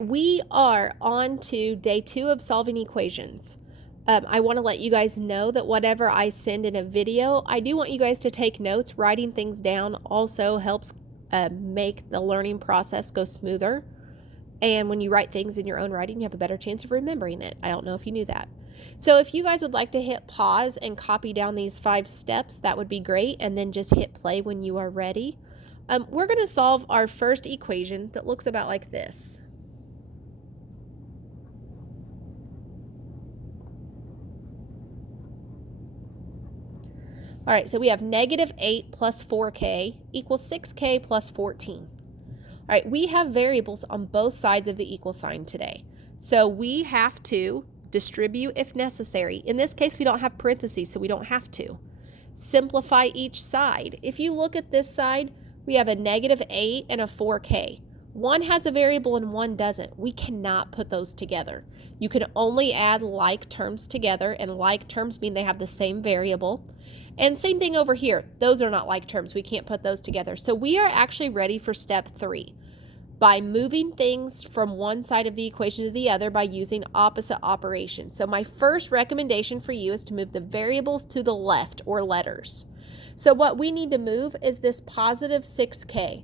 We are on to day 2 of solving equations. I want to let you guys know that whatever I send in a video, I do want you guys to take notes. Writing things down also helps make the learning process go smoother. And when you write things in your own writing, you have a better chance of remembering it. I don't know if you knew that. So if you guys would like to hit pause and copy down these 5 steps, that would be great. And then just hit play when you are ready. We're going to solve our first equation that looks about like this. All right, so we have negative 8 plus 4k equals 6k plus 14. All right, we have variables on both sides of the equal sign today. So we have to distribute if necessary. In this case, we don't have parentheses, so we don't have to. Simplify each side. If you look at this side, we have a negative 8 and a 4k. One has a variable and one doesn't. We cannot put those together. You can only add like terms together, and like terms mean they have the same variable. And same thing over here. Those are not like terms. We can't put those together. So we are actually ready for step 3 by moving things from one side of the equation to the other by using opposite operations. So my first recommendation for you is to move the variables to the left, or letters. So what we need to move is this positive 6k.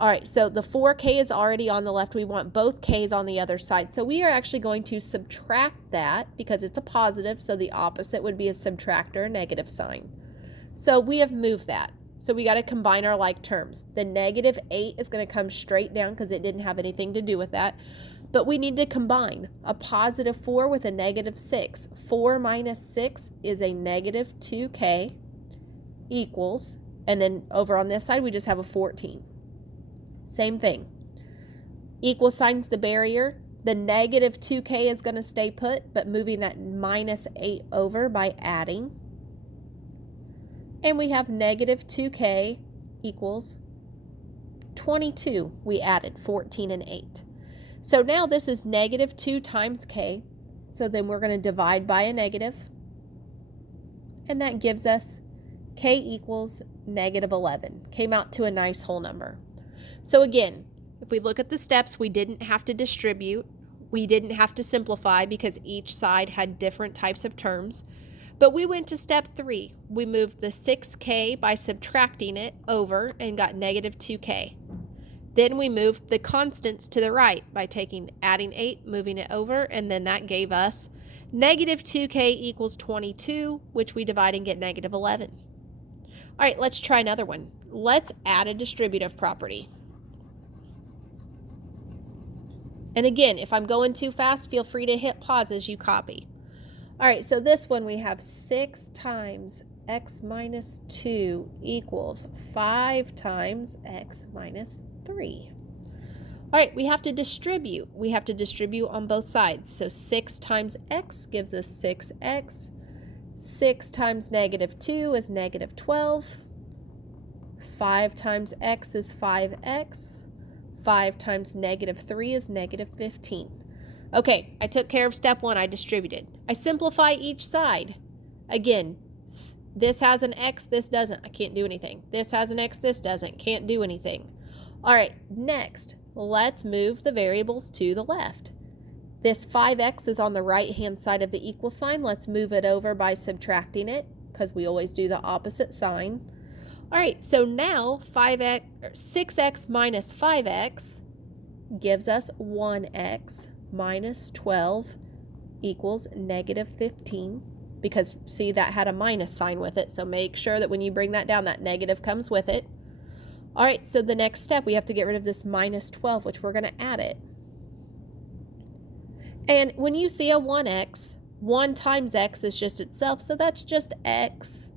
All right, so the 4k is already on the left. We want both k's on the other side. So we are actually going to subtract that because it's a positive, so the opposite would be a subtractor, negative sign. So we have moved that. So we got to combine our like terms. The negative 8 is going to come straight down because it didn't have anything to do with that. But we need to combine a positive 4 with a negative 6. 4 minus 6 is a negative 2k equals, and then over on this side we just have a 14. Same thing. Equal signs the barrier. The negative 2k is going to stay put, but moving that minus 8 over by adding. And we have negative 2k equals 22. We added 14 and 8. So now this is negative 2 times k. So then we're going to divide by a negative. And that gives us k equals negative 11. Came out to a nice whole number. So again, if we look at the steps, we didn't have to distribute. We didn't have to simplify because each side had different types of terms. But we went to step 3. We moved the 6k by subtracting it over and got negative 2k. Then we moved the constants to the right by adding 8, moving it over, and then that gave us negative 2k equals 22, which we divide and get negative 11. All right, let's try another one. Let's add a distributive property. And again, if I'm going too fast, feel free to hit pause as you copy. All right, so this one we have 6 times x minus 2 equals 5 times x minus 3. All right, we have to distribute. We have to distribute on both sides. So 6 times x gives us 6x. 6 times negative 2 is negative 12. 5 times x is 5x. 5 times negative 3 is negative 15. Okay, I took care of step 1. I distributed. I simplify each side. Again, this has an x, this doesn't. I can't do anything. This has an x, this doesn't. Can't do anything. All right, next, let's move the variables to the left. This 5x is on the right-hand side of the equal sign. Let's move it over by subtracting it because we always do the opposite sign. All right, so now 6x minus 5x gives us 1x minus 12 equals negative 15, because see, that had a minus sign with it, so make sure that when you bring that down, that negative comes with it. All right, so the next step, we have to get rid of this minus 12, which we're going to add it. And when you see a 1x, 1 times x is just itself, so that's just x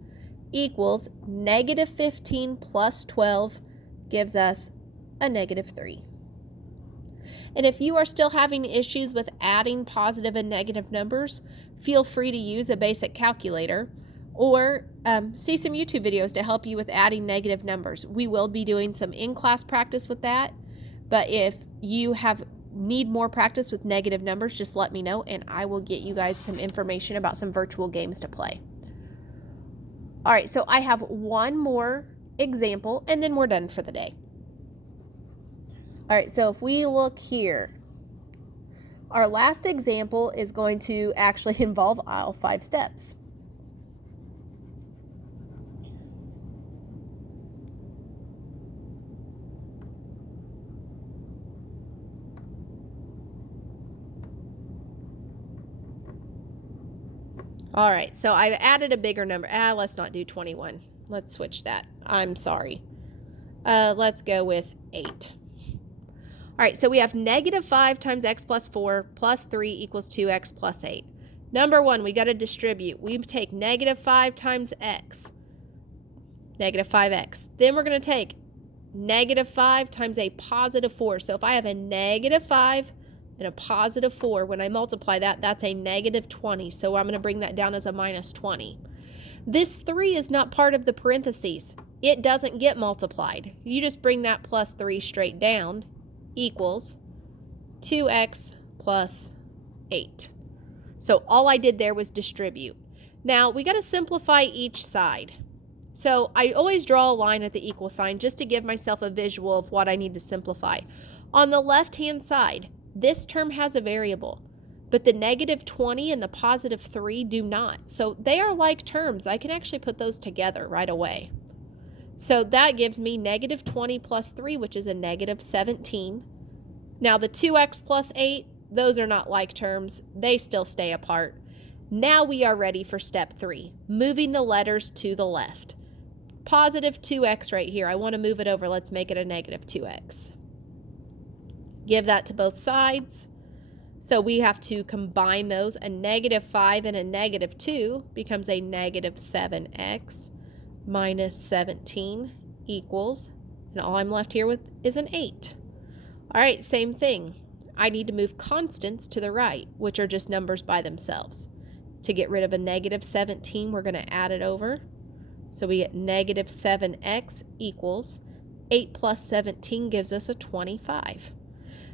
equals negative 15 plus 12 gives us a negative 3. And if you are still having issues with adding positive and negative numbers, feel free to use a basic calculator or see some YouTube videos to help you with adding negative numbers. We will be doing some in-class practice with that, but if you need more practice with negative numbers, just let me know and I will get you guys some information about some virtual games to play. All right, so I have one more example and then we're done for the day. All right, so if we look here, Our last example is going to actually involve all 5 steps. All right, so I've added a bigger number. Let's not do 21. Let's switch that. I'm sorry. Let's go with 8. All right, so we have negative 5 times x plus 4 plus 3 equals 2x plus 8. Number 1, we got to distribute. We take negative 5 times x, negative 5x. Then we're going to take negative 5 times a positive 4. So if I have a negative 5 and a positive 4, when I multiply that, that's a negative 20. So I'm going to bring that down as a minus 20. This 3 is not part of the parentheses. It doesn't get multiplied. You just bring that plus 3 straight down, equals 2x plus 8. So all I did there was distribute. Now we got to simplify each side. So I always draw a line at the equal sign just to give myself a visual of what I need to simplify. On the left-hand side, this term has a variable, but the negative 20 and the positive 3 do not. So they are like terms. I can actually put those together right away. So that gives me negative 20 plus 3, which is a negative 17. Now the 2x plus 8, those are not like terms. They still stay apart. Now we are ready for step 3, moving the letters to the left. Positive 2x right here. I want to move it over. Let's make it a negative 2x. Give that to both sides. So we have to combine those. A negative 5 and a negative 2 becomes a negative 7x minus 17 equals, and all I'm left here with is an 8. All right, same thing. I need to move constants to the right, which are just numbers by themselves. To get rid of a negative 17, we're going to add it over. So we get negative 7x equals 8 plus 17 gives us a 25.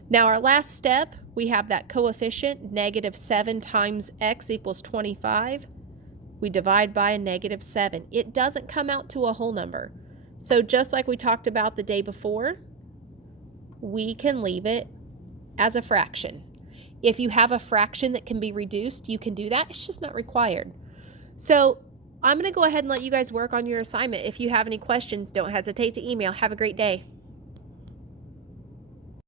Now our last step, we have that coefficient, negative 7 times x equals 25. We divide by a negative 7. It doesn't come out to a whole number. So just like we talked about the day before, we can leave it as a fraction. If you have a fraction that can be reduced, you can do that. It's just not required. So I'm going to go ahead and let you guys work on your assignment. If you have any questions, don't hesitate to email. Have a great day.